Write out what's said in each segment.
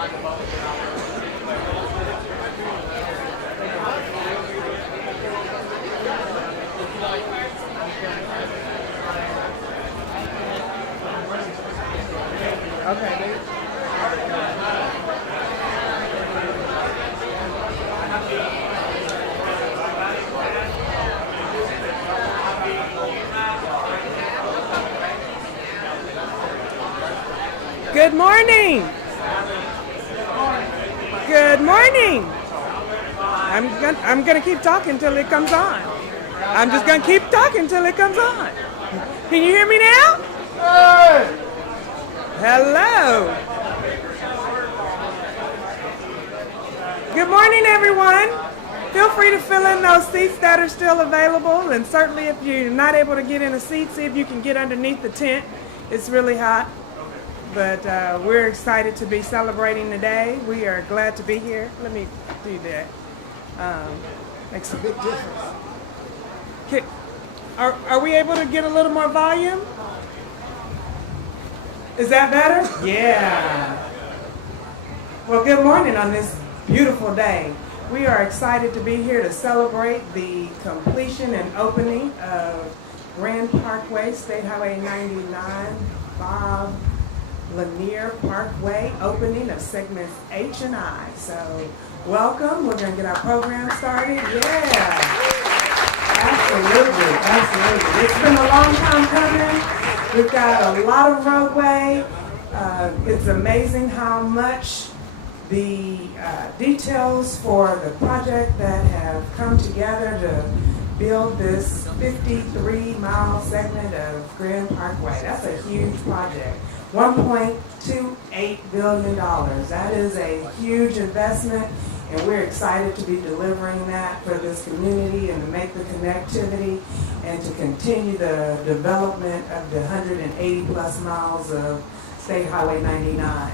Okay. Good morning. Good morning. I'm gonna keep talking till it comes on. I'm just gonna keep talking till it comes on. Can you hear me now? Hello. Good morning, everyone. Feel free to fill in those seats that are still available, and certainly if you're not able to get in a seat, see if you can get underneath the tent. It's really hot, but we're excited to be celebrating today. We are glad to be here. Let me do that. Makes a big difference. Are we able to get a little more volume? Is that better? Yeah. Well, good morning on this beautiful day. We are excited to be here to celebrate the completion and opening of Grand Parkway, State Highway 99, Bob Lanier Parkway, opening of segments H and I. So welcome. We're going to get our program started. Yeah. Absolutely. Absolutely. It's been a long time coming. We've got a lot of roadway. It's amazing how much the details for the project that have come together to build this 53-mile segment of Grand Parkway. That's a huge project. $1.28 billion. That is a huge investment, and we're excited to be delivering that for this community and to make the connectivity and to continue the development of the 180 plus miles of State Highway 99.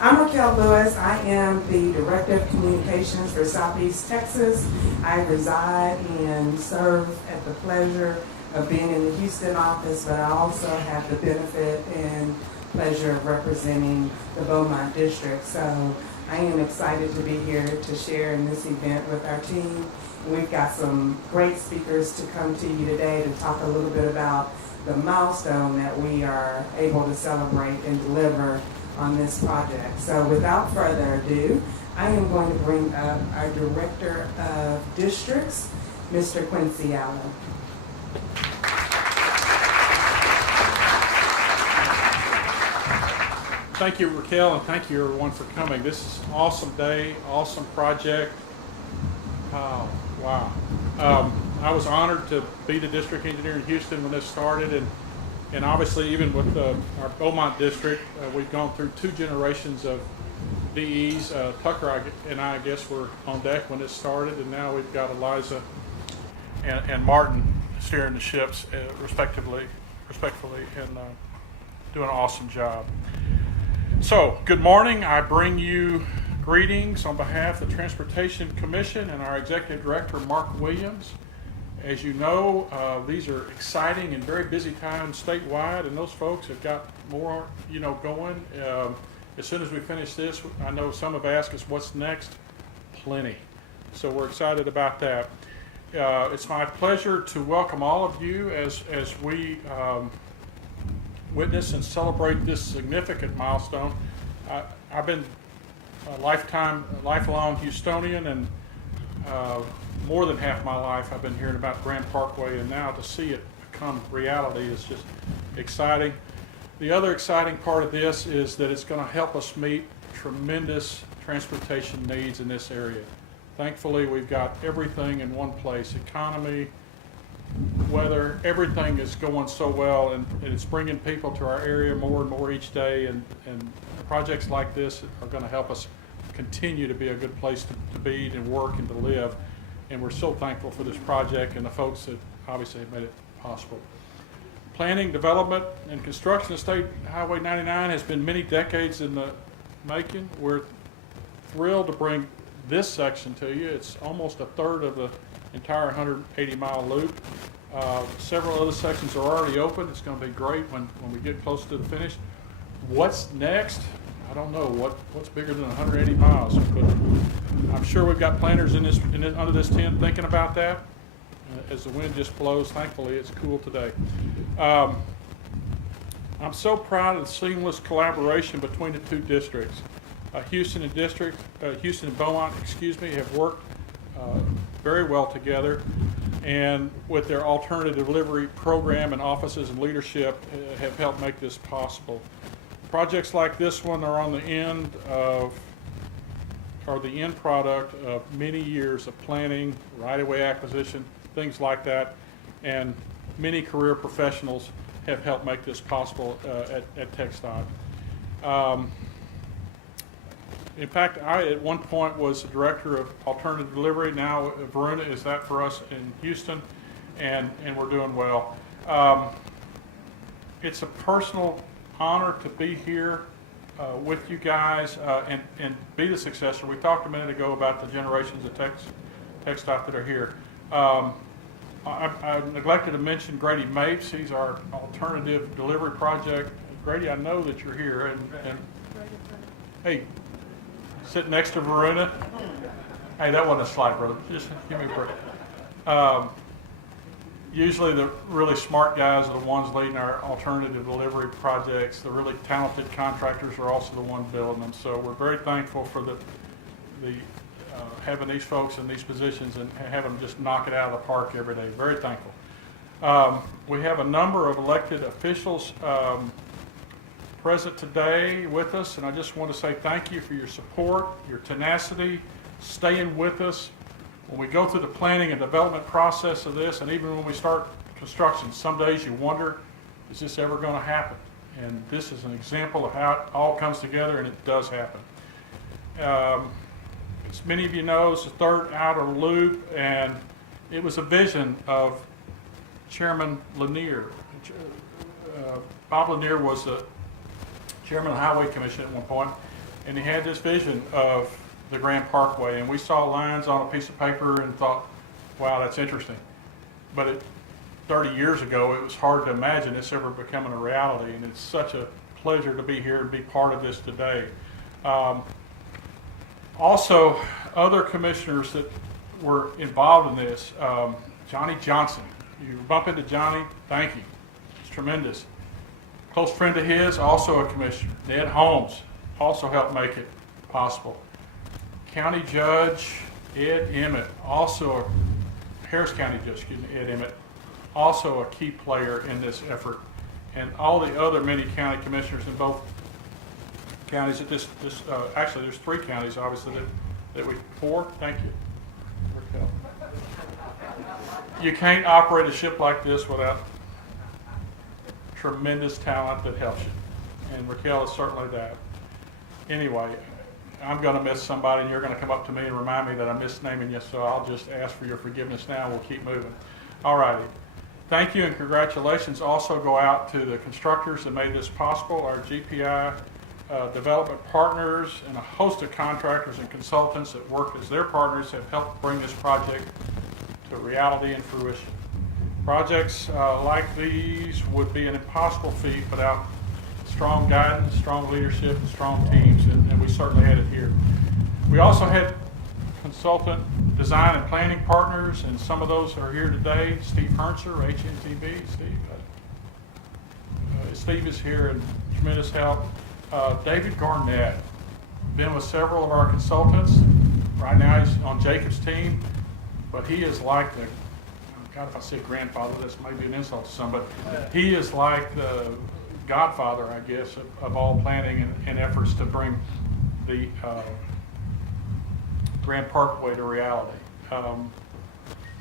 I'm Raquel Lewis. I am the Director of Communications for Southeast Texas. I reside and serve at the pleasure of being in the Houston office, but I also have the benefit and pleasure of representing the Beaumont district. So I am excited to be here to share in this event with our team. We've got some great speakers to come to you today to talk a little bit about the milestone that we are able to celebrate and deliver on this project. So without further ado, I am going to bring up our Director of Districts, Mr. Quincy Allen. Thank you, Raquel, and thank you, everyone, for coming. This is an awesome day, awesome project. Oh, wow. I was honored to be the district engineer in Houston when this started, and obviously even with our Beaumont district, we've gone through 2 generations of DEs. Tucker and I guess, were on deck when this started, and now we've got Eliza and Martin steering the ships respectfully, and doing an awesome job. So, good morning. I bring you greetings on behalf of the Transportation Commission and our Executive Director, Mark Williams. As you know, these are exciting and very busy times statewide, and those folks have got more, going. As soon as we finish this, I know some have asked us what's next. Plenty. So we're excited about that. It's my pleasure to welcome all of you as we witness and celebrate this significant milestone. I've been a lifelong Houstonian, and more than half my life I've been hearing about Grand Parkway, and now to see it become reality is just exciting. The other exciting part of this is that it's going to help us meet tremendous transportation needs in this area. Thankfully, we've got everything in one place: economy, weather, everything is going so well, and it's bringing people to our area more and more each day, and projects like this are going to help us continue to be a good place to be and work and to live, and we're so thankful for this project and the folks that obviously have made it possible. Planning, development, and construction of State Highway 99 has been many decades in the making. We're thrilled to bring this section to you. It's almost a third of the entire 180-mile loop. Several other sections are already open. It's going to be great when we get close to the finish. What's next? I don't know what's bigger than 180 miles, but I'm sure we've got planners under this tent thinking about that. As the wind just blows, thankfully it's cool today. I'm so proud of the seamless collaboration between the two districts. Houston and Beaumont, have worked very well together, and with their alternative delivery program and offices and leadership have helped make this possible. Projects like this one are on the end product of many years of planning, right-of-way acquisition, things like that, and many career professionals have helped make this possible at TxDOT. In fact, I at one point was the director of alternative delivery. Now Verona is that for us in Houston, and we're doing well. It's a personal honor to be here with you guys and be the successor. We talked a minute ago about the generations of TxDOT that are here. I neglected to mention Grady Mapes. He's our alternative delivery project. Grady, I know that you're here, and hey, sitting next to Verona. Hey, that wasn't a slide, brother. Just give me a break. Usually the really smart guys are the ones leading our alternative delivery projects. The really talented contractors are also the ones building them. So we're very thankful for the having these folks in these positions and having them just knock it out of the park every day. Very thankful. We have a number of elected officials present today with us, and I just want to say thank you for your support, your tenacity, staying with us. When we go through the planning and development process of this, and even when we start construction, some days you wonder, is this ever going to happen? And this is an example of how it all comes together, and it does happen. As many of you know, it's the third outer loop, and it was a vision of Chairman Lanier. Bob Lanier was the chairman of the Highway Commission at one point, and he had this vision of the Grand Parkway, and we saw lines on a piece of paper and thought, wow, that's interesting. But 30 years ago, it was hard to imagine this ever becoming a reality, and it's such a pleasure to be here and be part of this today. Also, other commissioners that were involved in this, Johnny Johnson. You bump into Johnny, thank you. It's tremendous. Close friend of his, also a commissioner. Ned Holmes also helped make it possible. County Judge Ed Emmett, also Harris County Judge, Ed Emmett, also a key player in this effort. And all the other many county commissioners in both counties that actually there's 3 counties obviously that we, 4, thank you. Raquel. You can't operate a ship like this without tremendous talent that helps you. And Raquel is certainly that. Anyway, I'm going to miss somebody, and you're going to come up to me and remind me that I missed naming you, so I'll just ask for your forgiveness now, and we'll keep moving. All righty. Thank you and congratulations also go out to the constructors that made this possible, our GPI development partners, and a host of contractors and consultants that work as their partners have helped bring this project to reality and fruition. Projects like these would be an impossible feat without strong guidance, strong leadership, and strong teams, and we certainly had it here. We also had consultant design and planning partners, and some of those are here today. Steve Hernser, HNTB. Steve is here and tremendous help. David Garnett, been with several of our consultants. Right now he's on Jacob's team, but he is like the, God, if I say grandfather, that's maybe an insult to somebody. He is like the godfather, I guess, of all planning and efforts to bring the Grand Parkway to reality.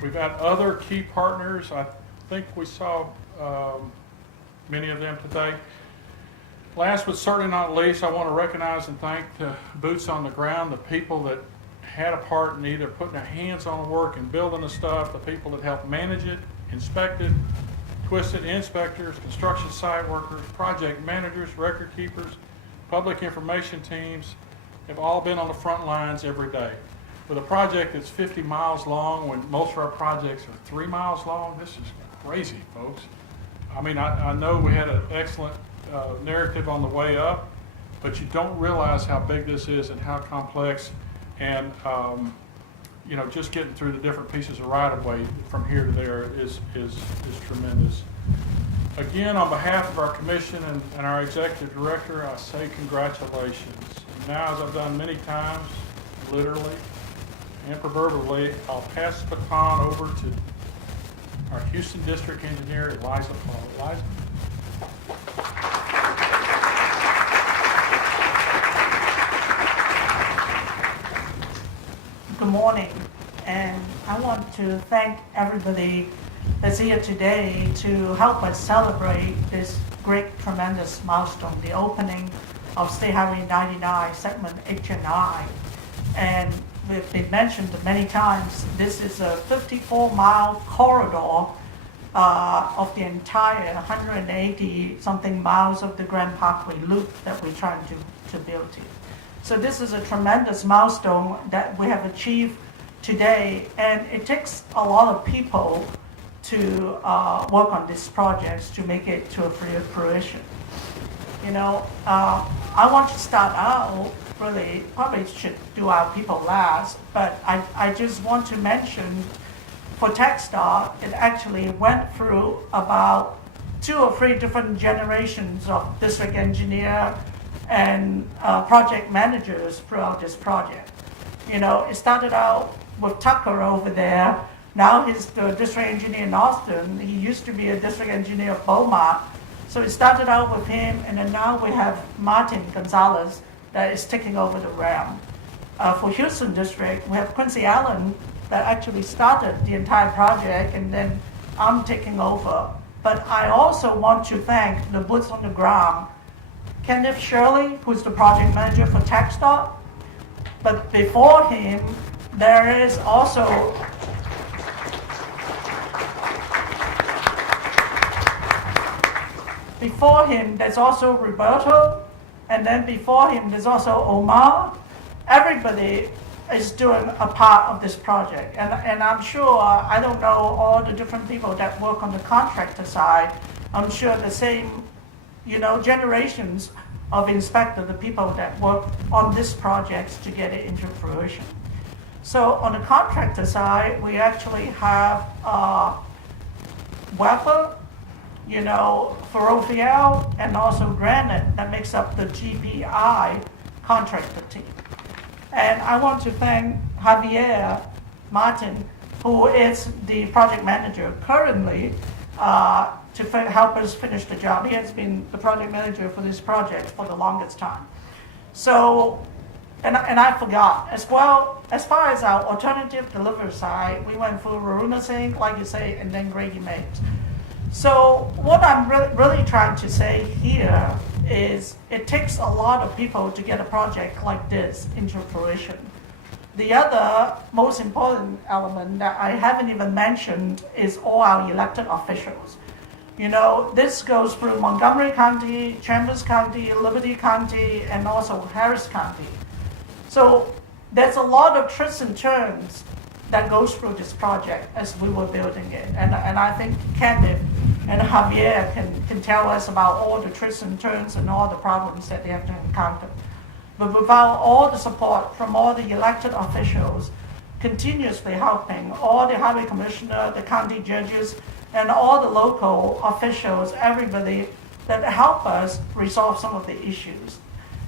We've had other key partners. I think we saw many of them today. Last but certainly not least, I want to recognize and thank the boots on the ground, the people that had a part in either putting their hands on the work and building the stuff, the people that helped manage it, inspect it, twist it, inspectors, construction site workers, project managers, record keepers, public information teams have all been on the front lines every day. With a project that's 50 miles long, when most of our projects are 3 miles long, this is crazy, folks. I mean, I know we had an excellent narrative on the way up, but you don't realize how big this is and how complex, and just getting through the different pieces of right-of-way from here to there is tremendous. Again, on behalf of our commission and our executive director, I say congratulations. Now, as I've done many times, literally and proverbially, I'll pass the baton over to our Houston District Engineer, Eliza Paul. Eliza? Good morning, and I want to thank everybody that's here today to help us celebrate this great, tremendous milestone, the opening of State Highway 99, segment H and I. And we've been mentioned many times, this is a 54-mile corridor of the entire 180-something miles of the Grand Parkway loop that we're trying to build here. So this is a tremendous milestone that we have achieved today, and it takes a lot of people to work on these projects to make it to a fruition. I want to start out, really, probably should do our people last, but I just want to mention for TechStar, it actually went through about 2 or 3 different generations of district engineer and project managers throughout this project. It started out with Tucker over there. Now he's the district engineer in Austin. He used to be a district engineer of Beaumont. So it started out with him, and then now we have Martin Gonzalez that is taking over the realm. For Houston District, we have Quincy Allen that actually started the entire project, and then I'm taking over. But I also want to thank the boots on the ground, Kenneth Shirley, who's the project manager for TechStar. But before him, there is also there's also Roberto, and then before him, there's also Omar. Everybody is doing a part of this project. And I'm sure, I don't know all the different people that work on the contractor side. I'm sure the same, generations of inspector, the people that work on this project to get it into fruition. So on the contractor side, we actually have Weber, Ferrovial, and also Granite that makes up the GPI contractor team. And I want to thank Javier Martin, who is the project manager currently, to help us finish the job. He has been the project manager for this project for the longest time. So, and I forgot, as well, as far as our alternative delivery side, we went through Varuna Singh, like you say, and then Grady Mays. So what I'm really trying to say here is it takes a lot of people to get a project like this into fruition. The other most important element that I haven't even mentioned is all our elected officials. This goes through Montgomery County, Chambers County, Liberty County, and also Harris County. So there's a lot of twists and turns that goes through this project as we were building it. And I think Kenneth and Javier can tell us about all the twists and turns and all the problems that they have to encounter. But without all the support from all the elected officials continuously helping, all the highway commissioner, the county judges, and all the local officials, everybody that help us resolve some of the issues.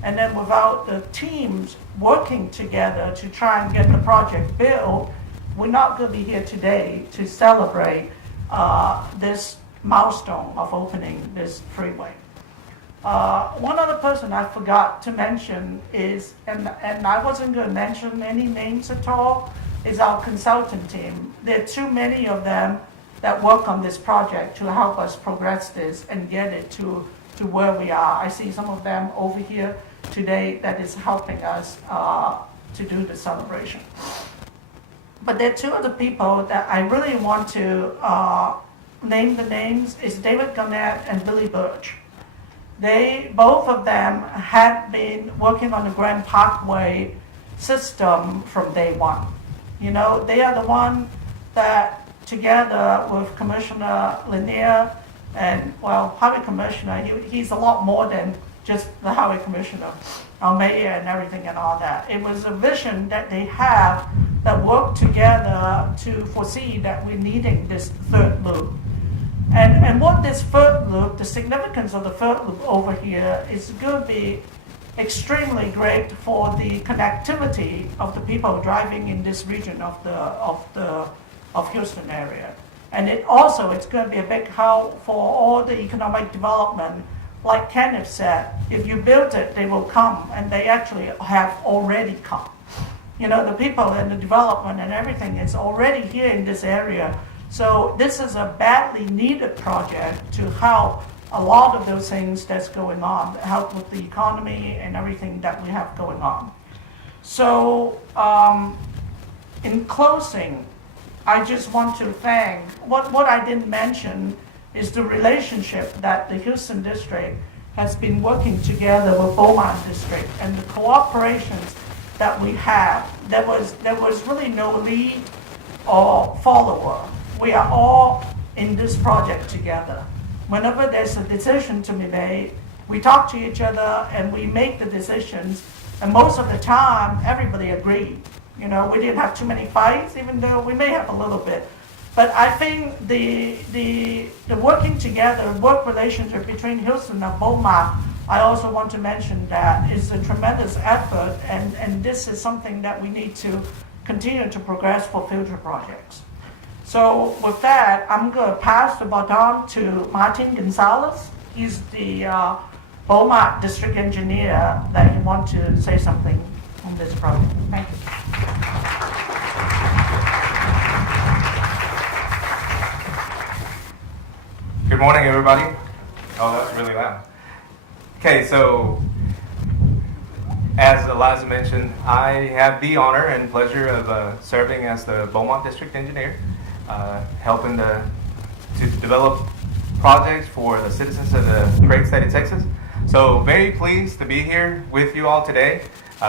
And then without the teams working together to try and get the project built, we're not going to be here today to celebrate this milestone of opening this freeway. One other person I forgot to mention is, and I wasn't going to mention any names at all, is our consultant team. There are too many of them that work on this project to help us progress this and get it to where we are. I see some of them over here today that is helping us to do the celebration. But there are 2 other people that I really want to name the names, is David Garnett and Billy Birch. Both of them had been working on the Grand Parkway system from day one. They are the one that together with Commissioner Lanier and, Highway Commissioner, he's a lot more than just the highway commissioner, our mayor and everything and all that. It was a vision that they have that worked together to foresee that we're needing this third loop. And what this third loop, the significance of the third loop over here is going to be extremely great for the connectivity of the people driving in this region of Houston area. And it's going to be a big help for all the economic development. Like Kenneth said, if you build it, they will come, and they actually have already come. The people and the development and everything is already here in this area. So this is a badly needed project to help a lot of those things that's going on, help with the economy and everything that we have going on. So in closing, I just want to thank, what I didn't mention is the relationship that the Houston District has been working together with Beaumont District and the cooperations that we have. There was really no lead or follower. We are all in this project together. Whenever there's a decision to be made, we talk to each other and we make the decisions. And most of the time, everybody agreed. We didn't have too many fights, even though we may have a little bit. But I think the working together, work relationship between Houston and Beaumont, I also want to mention that is a tremendous effort, and this is something that we need to continue to progress for future projects. So with that, I'm going to pass the baton to Martin Gonzalez. He's the Beaumont District Engineer that he wants to say something on this project. Thank you. Good morning, everybody. Oh, that's really loud. Okay, so as Eliza mentioned, I have the honor and pleasure of serving as the Beaumont District Engineer, helping to develop projects for the citizens of the great state of Texas. So very pleased to be here with you all today.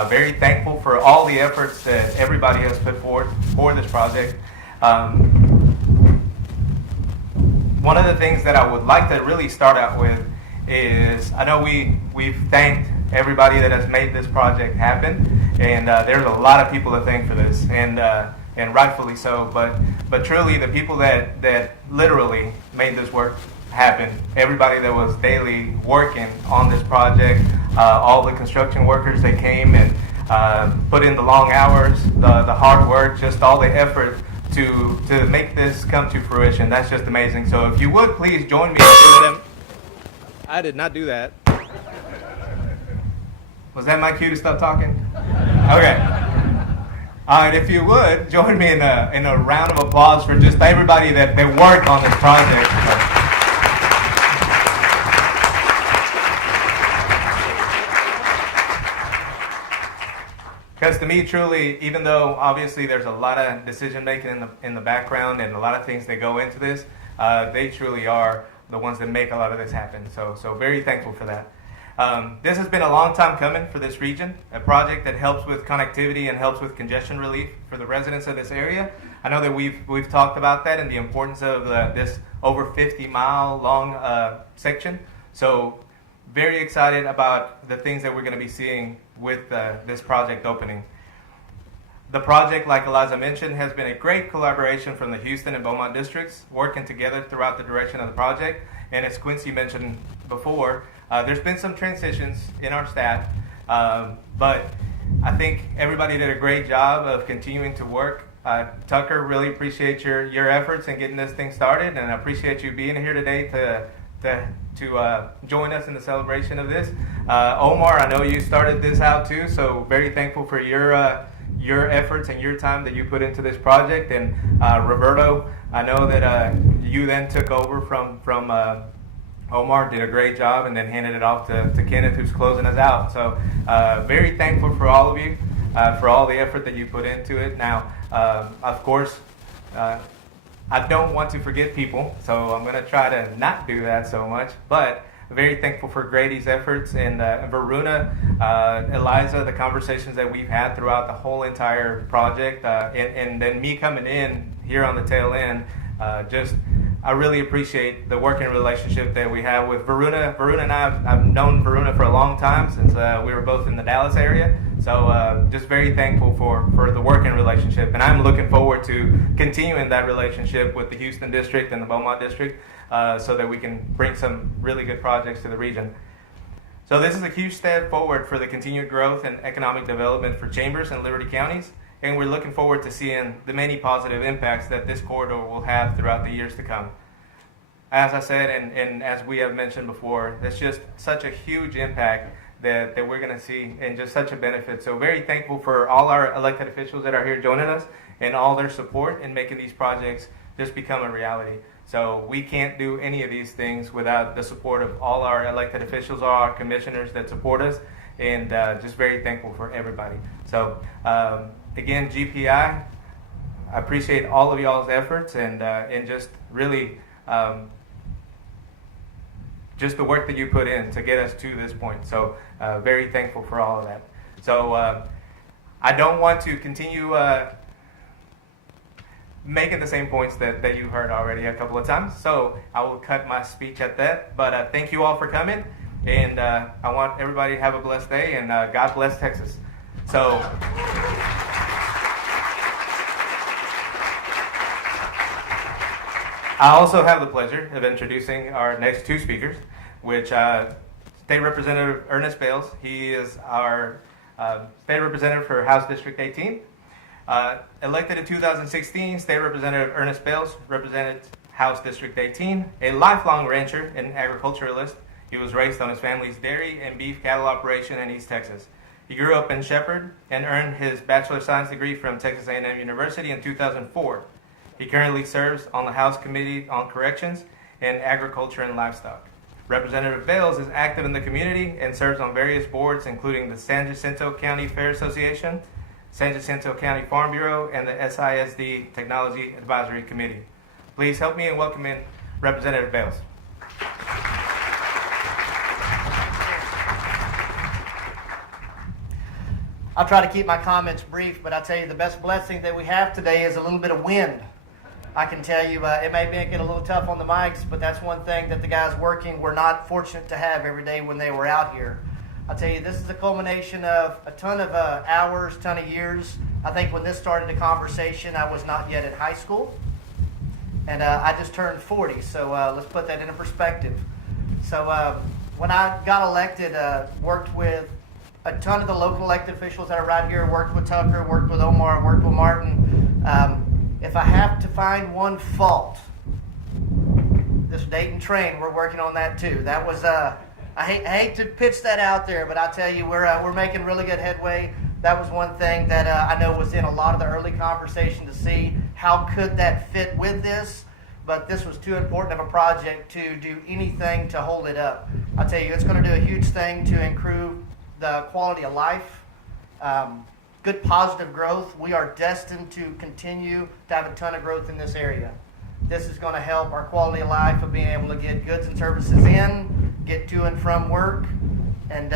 Very thankful for all the efforts that everybody has put forward for this project. One of the things that I would like to really start out with is, I know we've thanked everybody that has made this project happen, and there's a lot of people to thank for this, and rightfully so. But truly, the people that literally made this work happen, everybody that was daily working on this project, all the construction workers that came and put in the long hours, the hard work, just all the effort to make this come to fruition. That's just amazing. So if you would please join me. I did not do that. Was that my cue to stop talking? Okay. All right, if you would join me in a round of applause for just everybody that worked on this project. Because to me, truly, even though obviously there's a lot of decision making in the background and a lot of things that go into this, they truly are the ones that make a lot of this happen. So very thankful for that. This has been a long time coming for this region, a project that helps with connectivity and helps with congestion relief for the residents of this area. I know that we've talked about that and the importance of this over 50-mile long section. So very excited about the things that we're going to be seeing with this project opening. The project, like Eliza mentioned, has been a great collaboration from the Houston and Beaumont districts, working together throughout the direction of the project. And as Quincy mentioned before, there's been some transitions in our staff, but I think everybody did a great job of continuing to work. Tucker, really appreciate your efforts in getting this thing started, and I appreciate you being here today to join us in the celebration of this. Omar, I know you started this out too, so very thankful for your efforts and your time that you put into this project. And Roberto, I know that you then took over from Omar, did a great job, and then handed it off to Kenneth, who's closing us out. So very thankful for all of you, for all the effort that you put into it. Now, of course, I don't want to forget people, so I'm going to try to not do that so much. But very thankful for Grady's efforts and Varuna, Eliza, the conversations that we've had throughout the whole entire project, and then me coming in here on the tail end, just I really appreciate the working relationship that we have with Varuna. Varuna and I've known Varuna for a long time since we were both in the Dallas area. So just very thankful for the working relationship. And I'm looking forward to continuing that relationship with the Houston district and the Beaumont district so that we can bring some really good projects to the region. So this is a huge step forward for the continued growth and economic development for Chambers and Liberty counties. And we're looking forward to seeing the many positive impacts that this corridor will have throughout the years to come. As I said, and as we have mentioned before, that's just such a huge impact that we're going to see and just such a benefit. So very thankful for all our elected officials that are here joining us and all their support in making these projects just become a reality. So we can't do any of these things without the support of all our elected officials, all our commissioners that support us, and just very thankful for everybody. So again, GPI, I appreciate all of y'all's efforts and just really just the work that you put in to get us to this point. So very thankful for all of that. So I don't want to continue making the same points that you've heard already a couple of times. So I will cut my speech at that. But thank you all for coming. And I want everybody to have a blessed day. And God bless Texas. So I also have the pleasure of introducing our next two speakers, which State Representative Ernest Bales. He is our State Representative for House District 18. Elected in 2016, State Representative Ernest Bales represented House District 18, a lifelong rancher and agriculturalist. He was raised on his family's dairy and beef cattle operation in East Texas. He grew up in Shepherd and earned his Bachelor of Science degree from Texas A&M University in 2004. He currently serves on the House Committee on Corrections and Agriculture and Livestock. Representative Bales is active in the community and serves on various boards, including the San Jacinto County Fair Association, San Jacinto County Farm Bureau, and the SISD Technology Advisory Committee. Please help me in welcoming Representative Bales. I'll try to keep my comments brief, but I'll tell you the best blessing that we have today is a little bit of wind. I can tell you it may make it a little tough on the mics, but that's one thing that the guys working were not fortunate to have every day when they were out here. I'll tell you, this is a culmination of a ton of hours, ton of years. I think when this started the conversation, I was not yet at high school, and I just turned 40, so let's put that into perspective. So when I got elected, worked with a ton of the local elected officials that are right here, worked with Tucker, worked with Omar, worked with Martin. If I have to find one fault, this Dayton train, we're working on that too. That was, I hate to pitch that out there, but I'll tell you, we're making really good headway. That was one thing that I know was in a lot of the early conversation to see how could that fit with this, but this was too important of a project to do anything to hold it up. I'll tell you, it's going to do a huge thing to improve the quality of life, good positive growth. We are destined to continue to have a ton of growth in this area. This is going to help our quality of life of being able to get goods and services in, get to and from work, and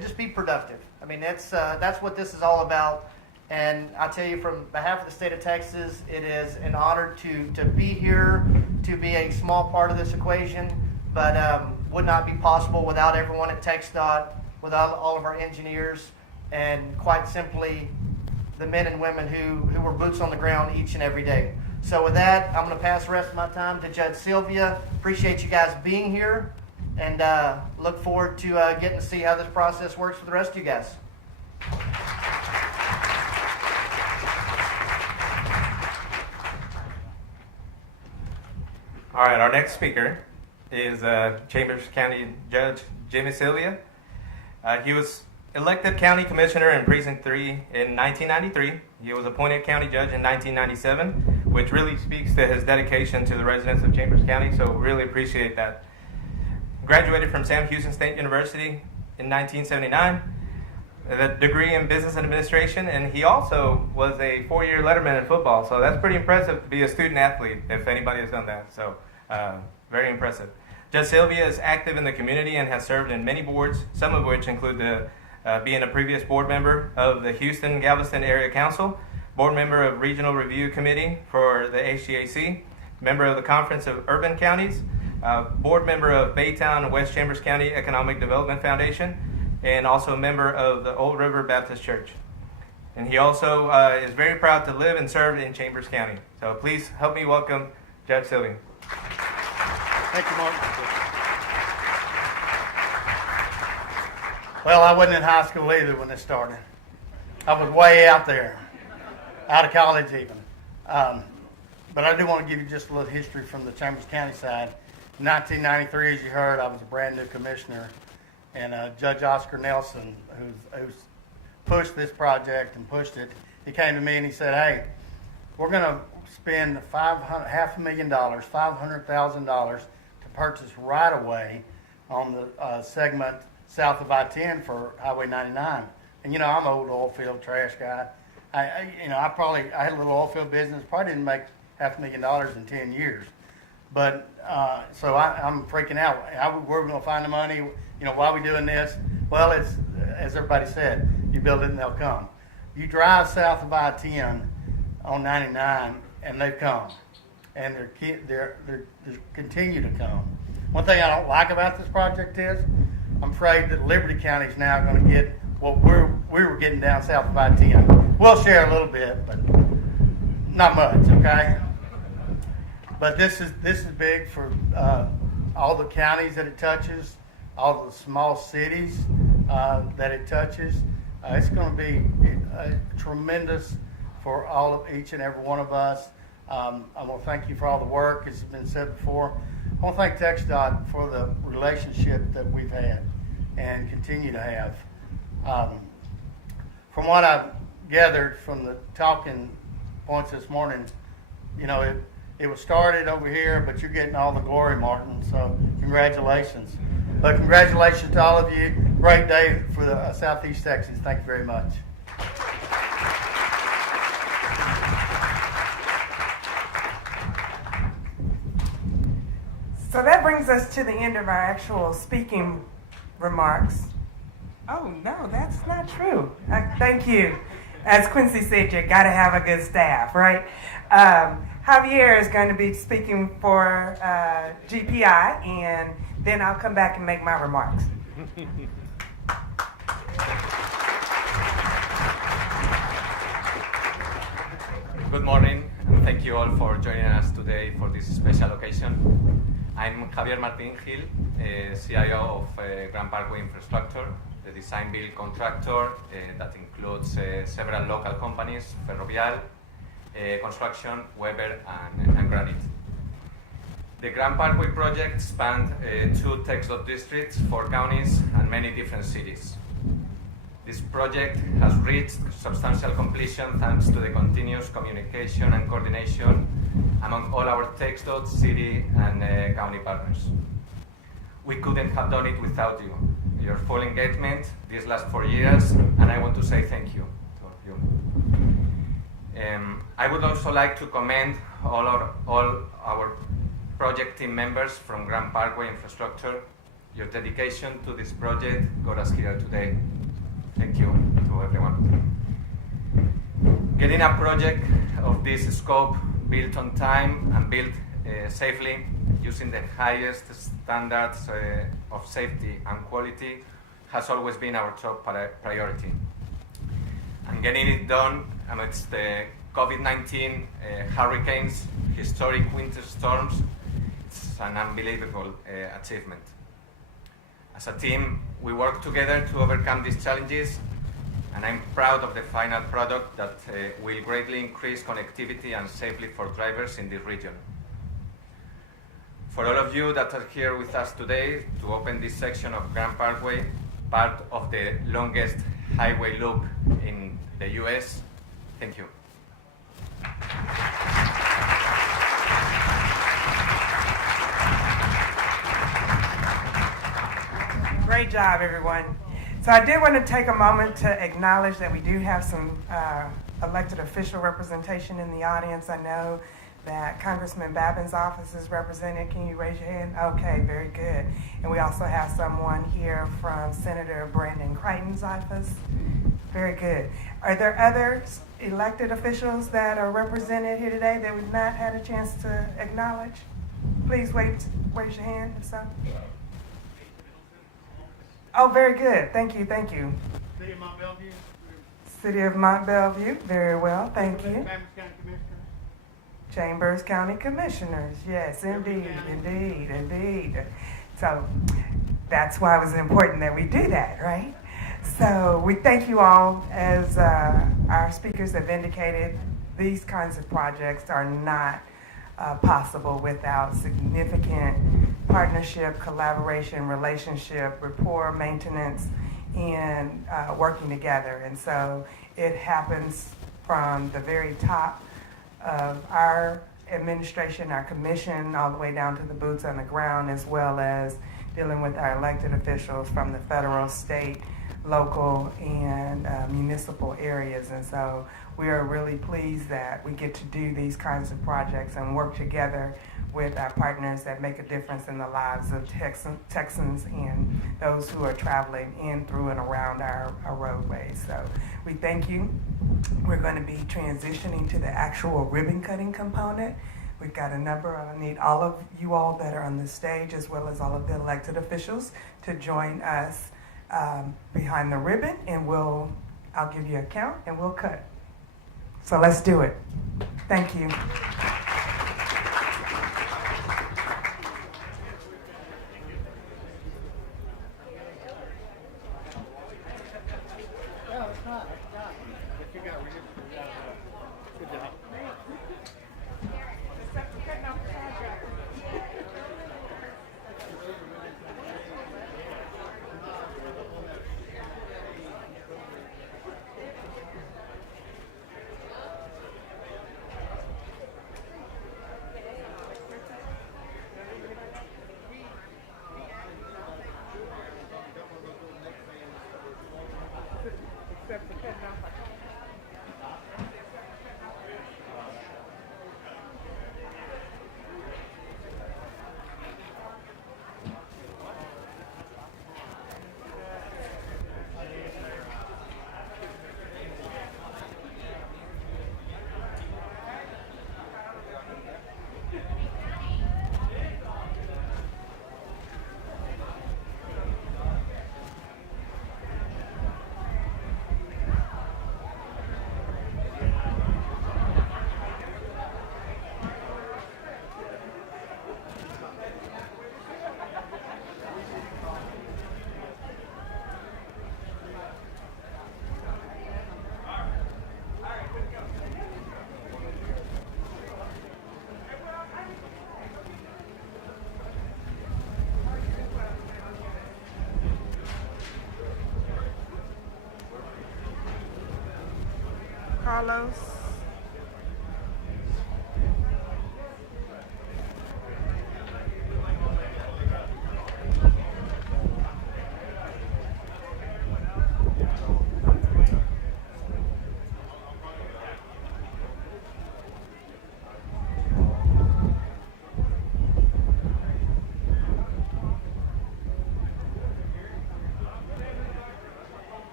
just be productive. I mean, that's what this is all about. And I tell you, from behalf of the state of Texas, it is an honor to be here, to be a small part of this equation, but would not be possible without everyone at TxDOT, without all of our engineers, and quite simply the men and women who were boots on the ground each and every day. So with that, I'm going to pass the rest of my time to Judge Sylvia. Appreciate you guys being here, and look forward to getting to see how this process works for the rest of you guys. All right, our next speaker is Chambers County Judge Jimmy Sylvia. He was elected county commissioner in Precinct 3 in 1993. He was appointed county judge in 1997, which really speaks to his dedication to the residents of Chambers County, so really appreciate that. Graduated from Sam Houston State University in 1979, a degree in business administration, and he also was a 4-year letterman in football, so that's pretty impressive to be a student athlete, if anybody has done that, so very impressive. Judge Sylvia is active in the community and has served in many boards, some of which include being a previous board member of the Houston-Galveston Area Council, board member of Regional Review Committee for the HGAC, member of the Conference of Urban Counties, board member of Baytown and West Chambers County Economic Development Foundation, and also a member of the Old River Baptist Church. And he also is very proud to live and serve in Chambers County. So please help me welcome Judge Sylvia. Thank you, Mark. Well, I wasn't in high school either when this started. I was way out there, out of college even. But I do want to give you just a little history from the Chambers County side. In 1993, as you heard, I was a brand new commissioner, and Judge Oscar Nelson, who's pushed this project and pushed it, he came to me and he said, "Hey, we're going to spend $500,000 to purchase right-of-way on the segment south of I-10 for Highway 99. And I'm an old oil field trash guy. I had a little oil field business. Probably didn't make $500,000 in 10 years. But so I'm freaking out. Where are we going to find the money? Why are we doing this? Well, it's as everybody said. You build it and they'll come. You drive south of I-10 on 99, and they've come, and they're continue to come. One thing I don't like about this project is I'm afraid that Liberty County is now going to get what we were getting down south of I-10. We'll share a little bit, but not much, okay? But this is big for all the counties that it touches, all the small cities that it touches. It's going to be tremendous for each and every one of us. I want to thank you for all the work, as has been said before. I want to thank TxDOT for the relationship that we've had and continue to have. From what I've gathered from the talking points this morning, it was started over here, but you're getting all the glory, Martin, so congratulations. But congratulations to all of you. Great day for the Southeast Texas. Thank you very much. So that brings us to the end of our actual speaking remarks. Oh, no, that's not true. Thank you. As Quincy said, you got to have a good staff, right? Javier is going to be speaking for GPI, and then I'll come back and make my remarks. Good morning, and thank you all for joining us today for this special occasion. I'm Javier Martín Gil, CIO of Grand Parkway Infrastructure, the design-build contractor that includes several local companies, Ferrovial, Construction, Weber, and Granite. The Grand Parkway project spanned 2 TxDOT districts, 4 counties, and many different cities. This project has reached substantial completion thanks to the continuous communication and coordination among all our TxDOT, city, and county partners. We couldn't have done it without you. Your full engagement these last 4 years, and I want to say thank you to you. I would also like to commend all our project team members from Grand Parkway Infrastructure. Your dedication to this project got us here today. Thank you to everyone. Getting a project of this scope built on time and built safely using the highest standards of safety and quality has always been our top priority. And getting it done amidst the COVID-19 hurricanes, historic winter storms, it's an unbelievable achievement. As a team, we work together to overcome these challenges, and I'm proud of the final product that will greatly increase connectivity and safety for drivers in this region. For all of you that are here with us today to open this section of Grand Parkway, part of the longest highway loop in the US, thank you. Great job, everyone. So I did want to take a moment to acknowledge that we do have some elected official representation in the audience. I know that Congressman Babin's office is represented. Can you raise your hand? Okay, very good. And we also have someone here from Senator Brandon Crichton's office. Very good. Are there others elected officials that are represented here today that we've not had a chance to acknowledge? Please raise your hand if so. Oh, very good. Thank you, thank you. City of Mont Bellevue, City of Mont Bellevue, very well, thank you. Chambers County Commissioner. Chambers County Commissioners, yes, indeed, indeed, indeed. So that's why it was important that we do that, right? So we thank you all. As our speakers have indicated, these kinds of projects are not possible without significant partnership, collaboration, relationship, rapport, maintenance, and working together. And so it happens from the very top of our administration, our commission, all the way down to the boots on the ground, as well as dealing with our elected officials from the federal, state, local, and municipal areas. And so we are really pleased that we get to do these kinds of projects and work together with our partners that make a difference in the lives of Texans and those who are traveling in, through, and around our roadways. So we thank you. We're going to be transitioning to the actual ribbon cutting component. We've got a number. I need all of you all that are on the stage, as well as all of the elected officials, to join us behind the ribbon, and I'll give you a count and we'll cut. So let's do it. Thank you. Carlos.